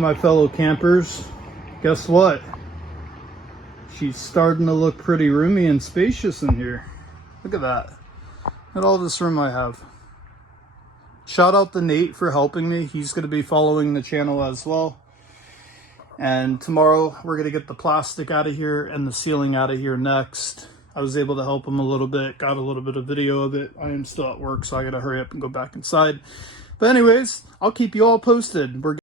My fellow campers, guess what? She's starting to look pretty roomy and spacious in here. Look at that. Look at all this room I have. Shout out to Nate for helping me. He's going to be following the channel as well. And tomorrow we're going to get the plastic out of here and the ceiling out of here next. I was able to help him a little bit, got a little bit of video of it. I am still at work, so I got to hurry up and go back inside. But anyways, I'll keep you all posted. We're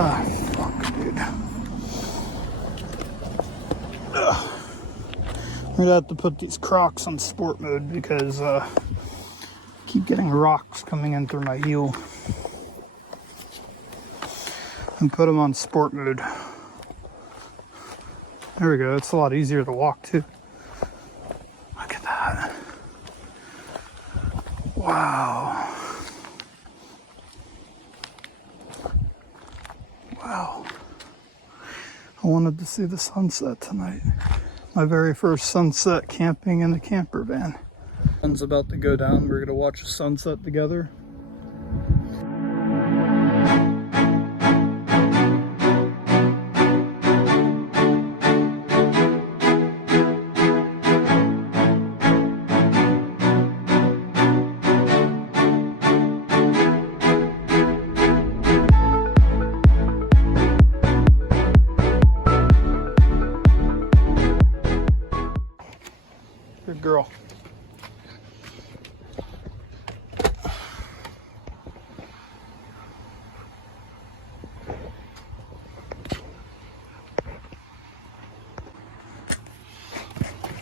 Ah, fuck, dude. Ugh. I'm gonna have to put these Crocs on sport mode because I keep getting rocks coming in through my heel. And put them on sport mode. There we go. It's a lot easier to walk too. Look at that. Wow. Wow. I wanted to see the sunset tonight. My very first sunset camping in a camper van. Sun's about to go down. We're gonna watch the sunset together. Good girl.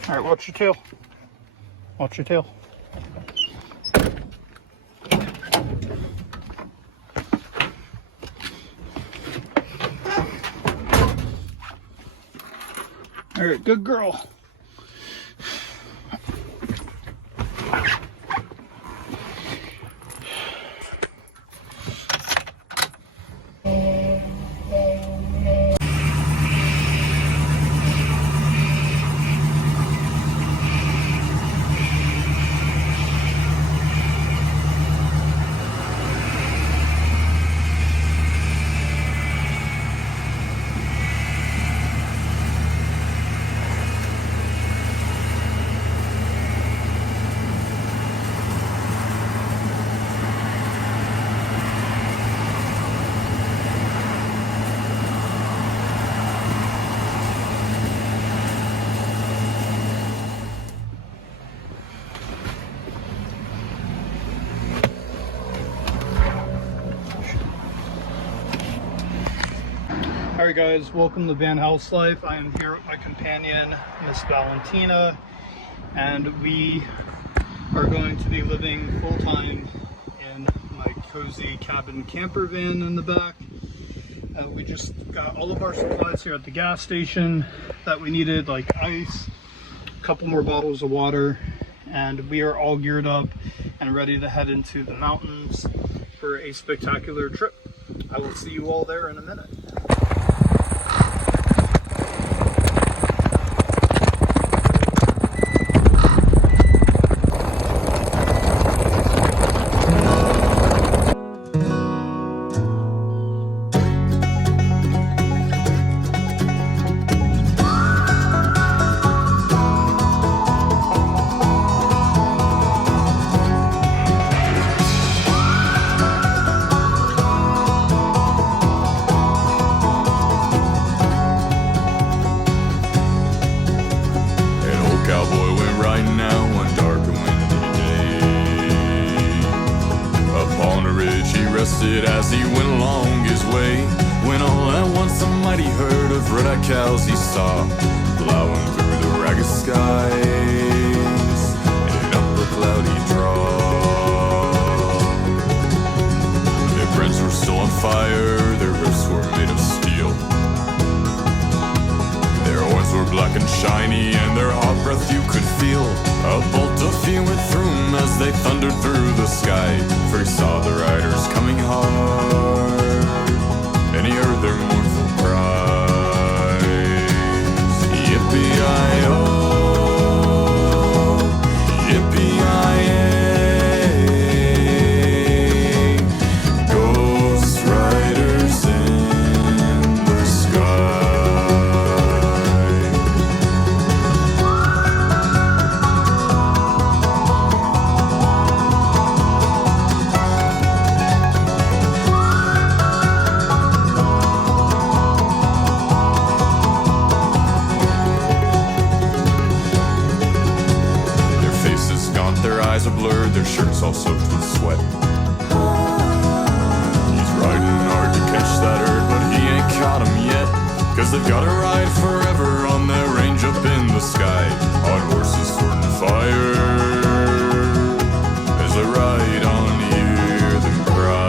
All right, watch your tail. Watch your tail. All right, good girl. Alright guys, welcome to Vanlife. I am here with my companion, Miss Valentina, and we are going to be living full-time in my cozy cabin camper van in the back. We just got all of our supplies here at the gas station that we needed, like ice, a couple more bottles of water, and we are all geared up and ready to head into the mountains for a spectacular trip. I will see you all there in a minute. he rested as he went along his way, when all at once a mighty herd of red-eyed cows he saw, plowing through the ragged skies in an upper cloudy draw. Their breasts were still on fire, their roofs were made of steel, their horns were black and shiny, and their hot breath you could feel. A bolt of fear went through him as they thundered through the sky, for he saw the riders coming hard, and he heard their mournful cries. Yippee-i-oh, yippee-i-ay, ghost riders in the sky. Their eyes are blurred, their shirts all soaked with sweat. He's riding hard to catch that herd, but he ain't caught him yet, 'cause they've got to ride forever on their range up in the sky, on horses sorting fire, as they ride on, hear them cry.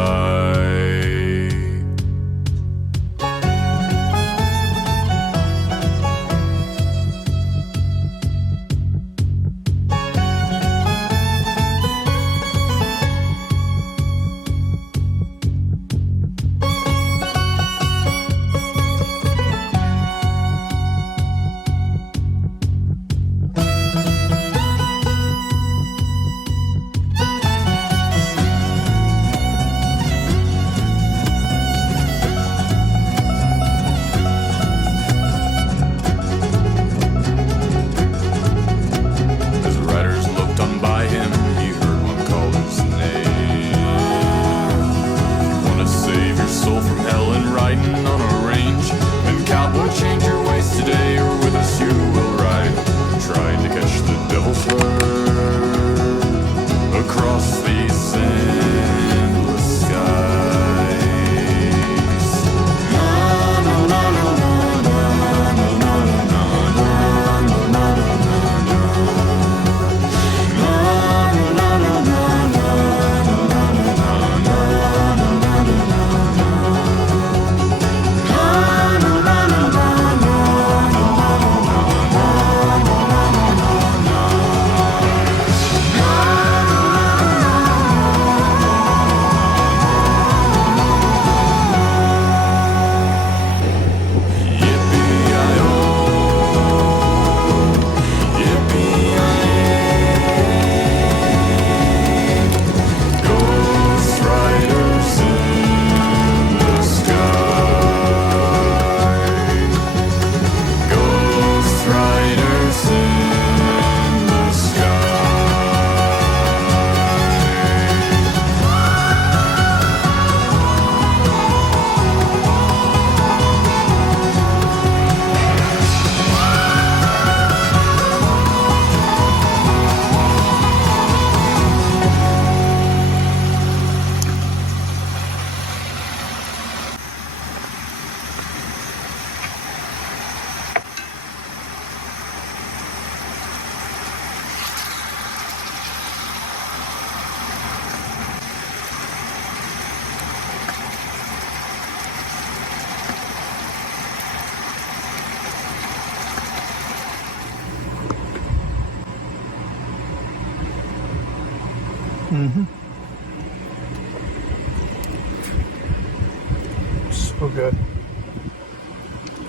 So good.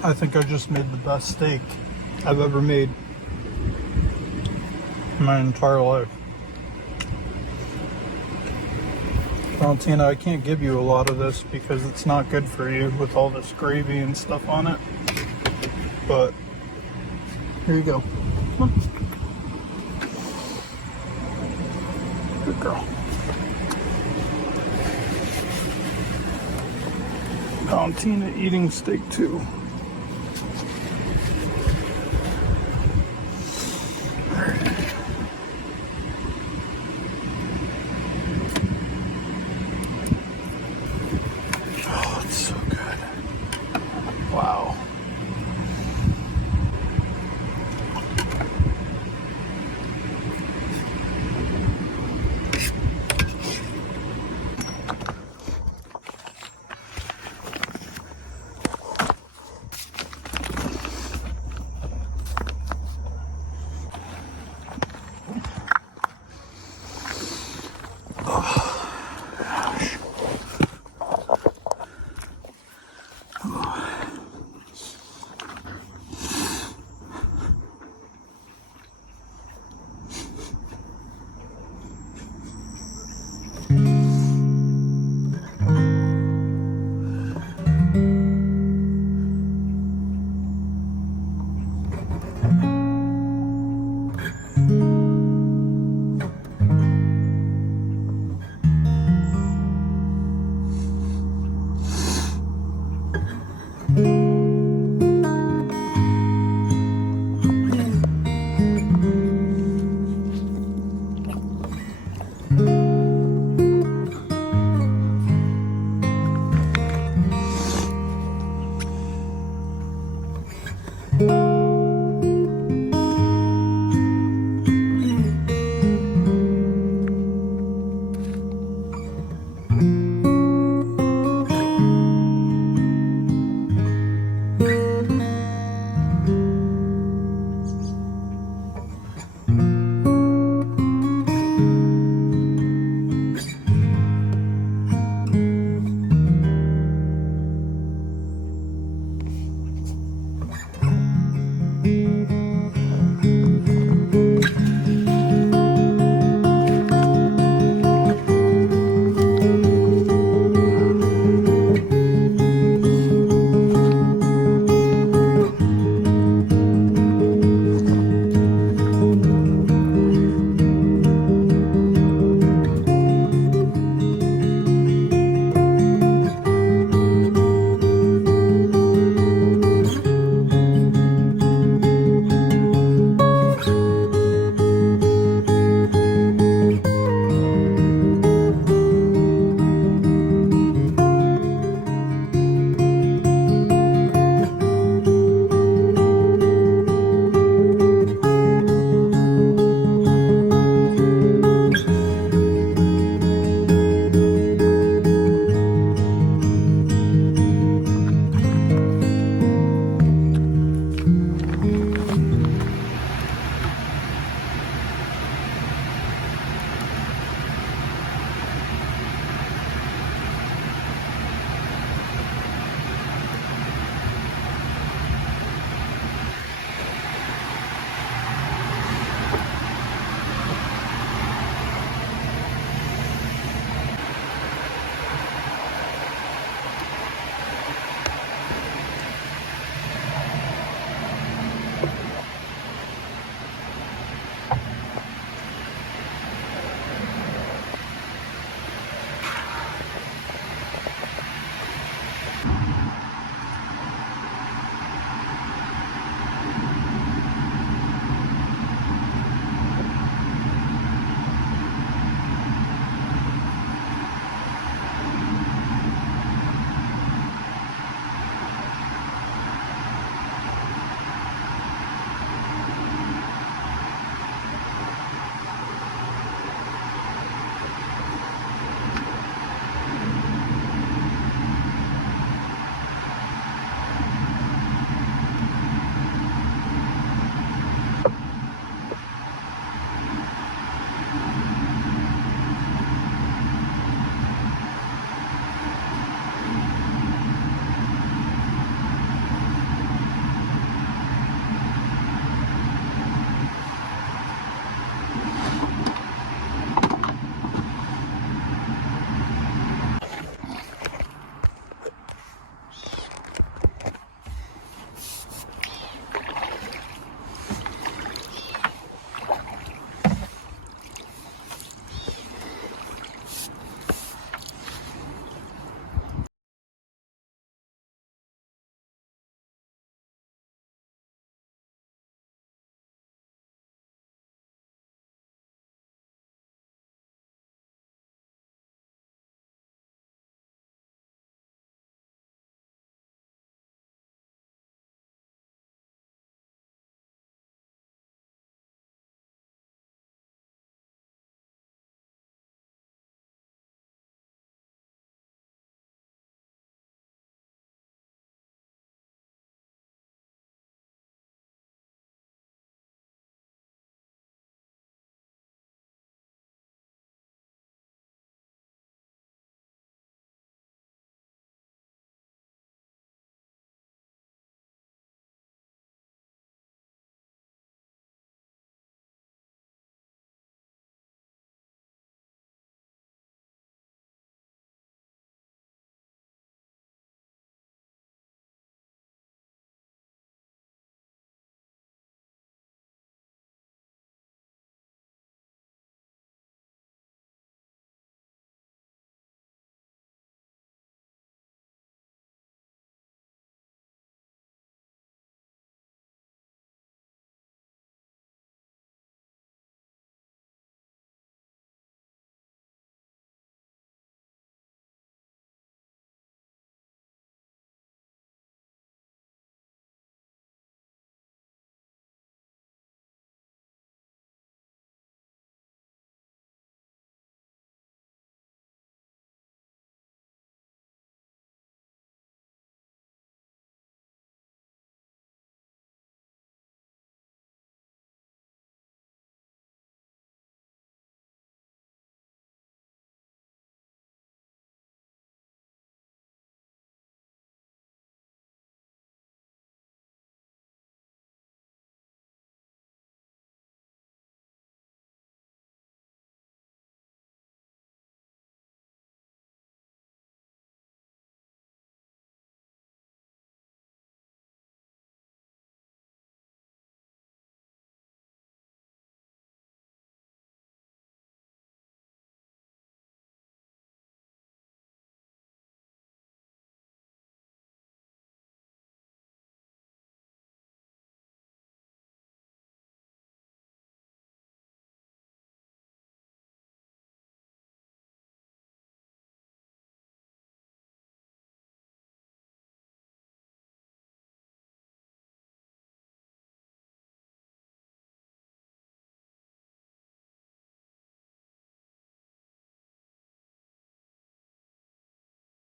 I think I just made the best steak I've ever made in my entire life. Valentina, I can't give you a lot of this because it's not good for you with all this gravy and stuff on it. But here you go. Come on. Good girl. Valentina eating steak too.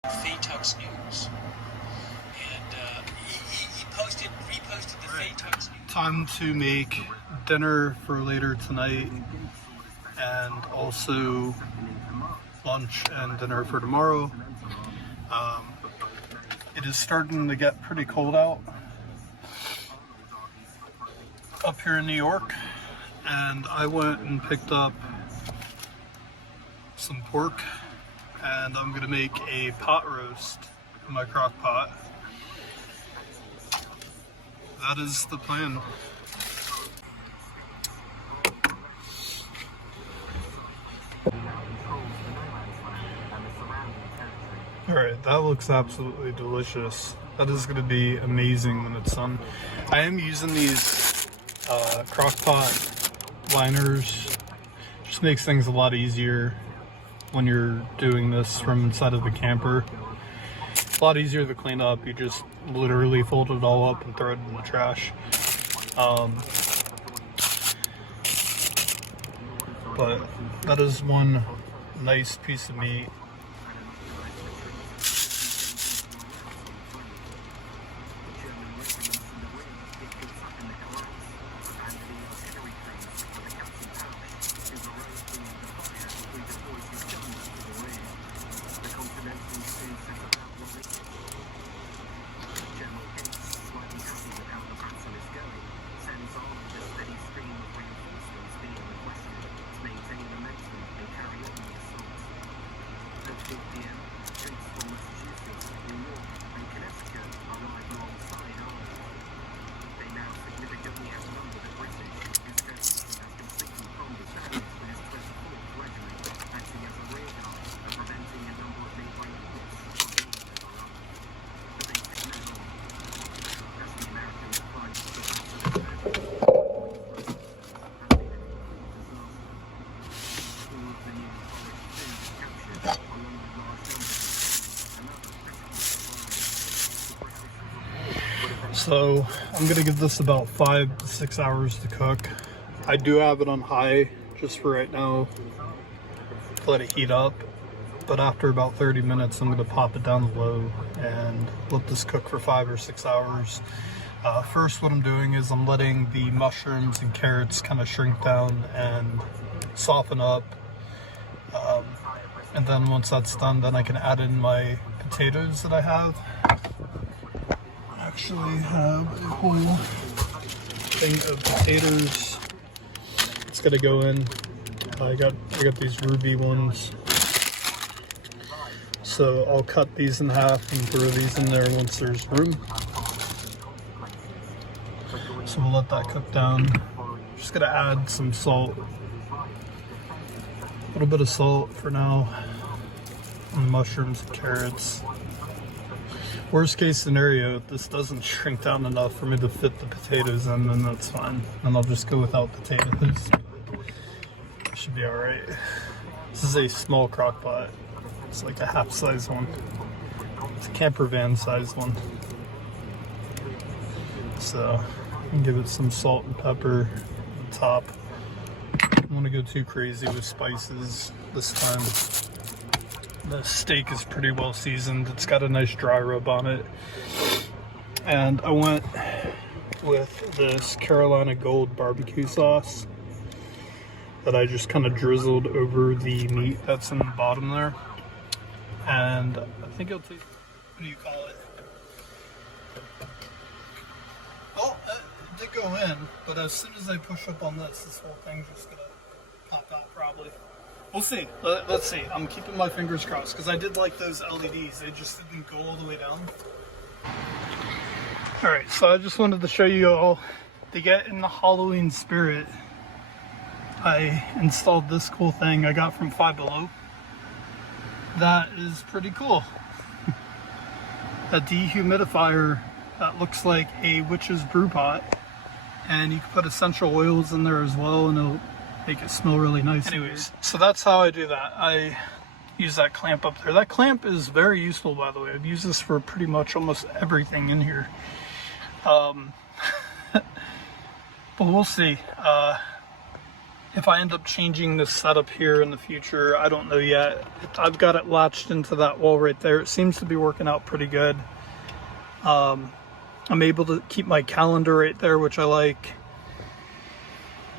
Faytux News, and he reposted the Faytux News. Time to make dinner for later tonight, and also lunch and dinner for tomorrow. It is starting to get pretty cold out up here in New York, and I went and picked up some pork, and I'm gonna make a pot roast in my crock pot. That is the plan. Alright, that looks absolutely delicious. That is going to be amazing when it's done. I am using these crock pot liners. Just makes things a lot easier when you're doing this from inside of the camper. A lot easier to clean up. You just literally fold it all up and throw it in the trash. But that is one nice piece of meat. So I'm gonna give this about 5 to 6 hours to cook. I do have it on high just for right now to let it heat up, but after about 30 minutes I'm gonna pop it down to low and let this cook for 5 or 6 hours. First, what I'm doing is I'm letting the mushrooms and carrots kind of shrink down and soften up, and then once that's done, then I can add in my potatoes that I have. Actually have a whole thing of potatoes. It's gonna go in. I got these ruby ones, so I'll cut these in half and throw these in there once there's room. So we'll let that cook down. Just gonna add some salt, a little bit of salt for now, and mushrooms and carrots. Worst case scenario, if this doesn't shrink down enough for me to fit the potatoes in, then that's fine. And I'll just go without potatoes. Should be alright. This is a small crock pot. It's like a half size one. It's a camper van size one. So, I can give it some salt and pepper on top. I don't want to go too crazy with spices this time. The steak is pretty well seasoned. It's got a nice dry rub on it. And I went with this Carolina Gold barbecue sauce that I just kind of drizzled over the meat that's in the bottom there. And I think it'll take, what do you call it? Oh, it did go in, but as soon as I push up on this whole thing's just gonna pop out probably. We'll see. Let's see. I'm keeping my fingers crossed because I did like those LEDs. They just didn't go all the way down. Alright, so I just wanted to show you all, to get in the Halloween spirit, I installed this cool thing I got from Five Below. That is pretty cool. A dehumidifier that looks like a witch's brew pot. And you can put essential oils in there as well, and it'll make it smell really nice. Anyways, so that's how I do that. I use that clamp up there. That clamp is very useful, by the way. I've used this for pretty much almost everything in here. But we'll see. if I end up changing this setup here in the future, I don't know yet. I've got it latched into that wall right there. It seems to be working out pretty good. I'm able to keep my calendar right there, which I like.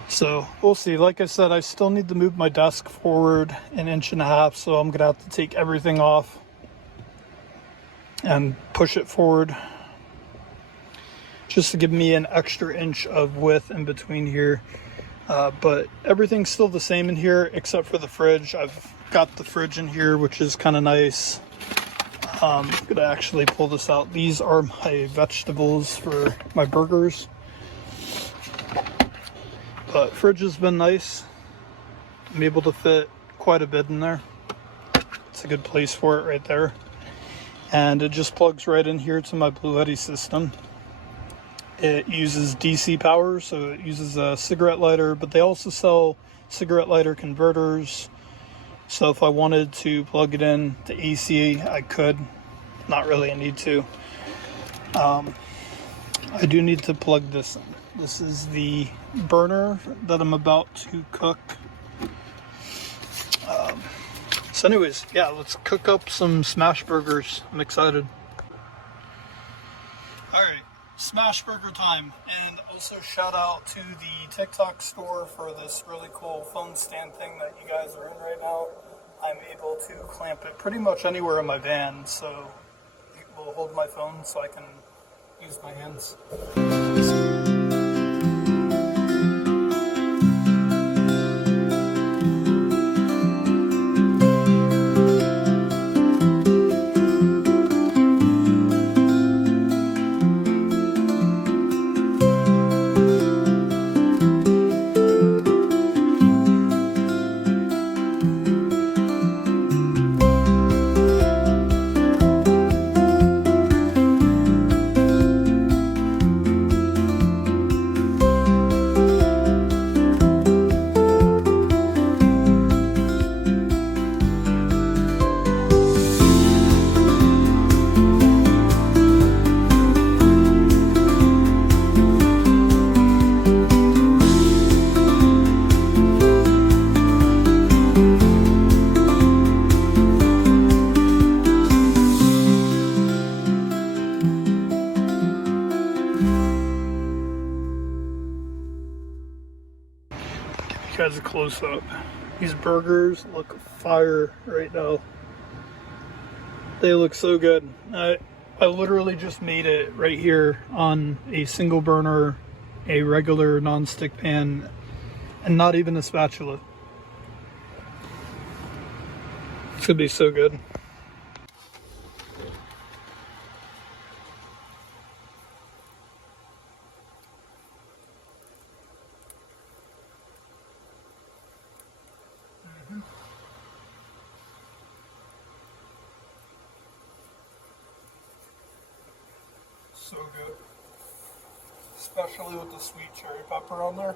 So we'll see. Like I said, I still need to move my desk forward 1.5 inches, so I'm gonna have to take everything off and push it forward just to give me an extra inch of width in between here. But everything's still the same in here except for the fridge. I've got the fridge in here, which is kind of nice. I'm gonna actually pull this out. These are my vegetables for my burgers. But fridge has been nice. I'm able to fit quite a bit in there. It's a good place for it right there. And it just plugs right in here to my Bluetti system. It uses DC power, so it uses a cigarette lighter, but they also sell cigarette lighter converters. So if I wanted to plug it in to AC, I could. Not really a need to. I do need to plug this in. This is the burner that I'm about to cook. So anyways, yeah, let's cook up some smash burgers. I'm excited. Alright, smash burger time. And also shout out to the TikTok store for this really cool phone stand thing that you guys are in right now. I'm able to clamp it pretty much anywhere in my van, so it will hold my phone so I can use my hands. Guys, a close up. These burgers look fire right now. They look so good. I literally just made it right here on a single burner, a regular non-stick pan, and not even a spatula. It's gonna be so good. So good. Especially with the sweet cherry pepper on there.